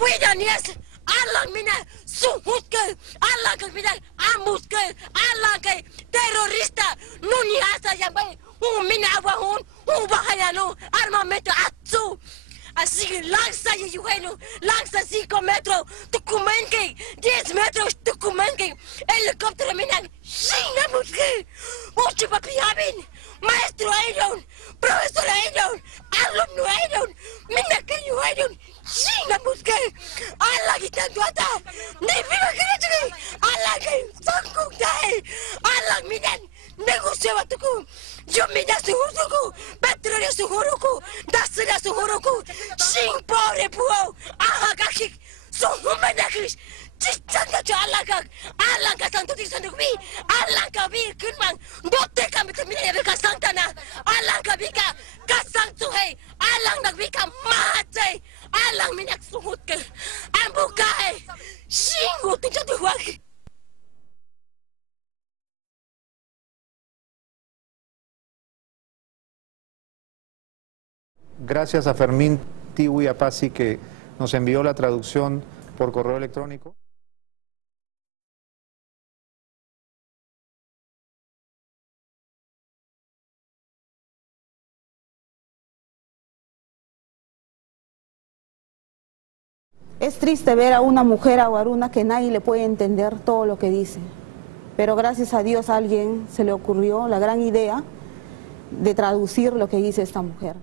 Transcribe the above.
Widanias, Allah mina suhutke, Allah ke mina amuske, Allah ke terorista, nuniasa yang baik, mina awahun, bahayano, armamento atsu. Así lanza y bueno, lanza 5 metros, tucumenque, 10 metros, tucumenque, helicóptero minan, China musque, mucho papi Abin, maestro Aeron, profesor Aeron, alumno Aeron, mina que yo Aeron, China musque, Allah kita tuata, ni viva que Allah que sangkutae, Allah minan, negocio batuku, yo mina suhuruku, petróleo suhuruku, dasira suhuruku, sing pobre puau, aha kakik, suhumanakis, cicanga cho Allah ka santo di sandubi, Allah ka bir kunman, bote ka mitamina ya ka santana, Allah ka bika kasang suhe, Allah nak bika mate, Allah minak suhut ke, ambukai, singu tu jatuh wagi. Gracias a Fermín Tiwi Apasi que nos envió la traducción por correo electrónico. Es triste ver a una mujer aguaruna que nadie le puede entender todo lo que dice, pero gracias a Dios a alguien se le ocurrió la gran idea de traducir lo que dice esta mujer.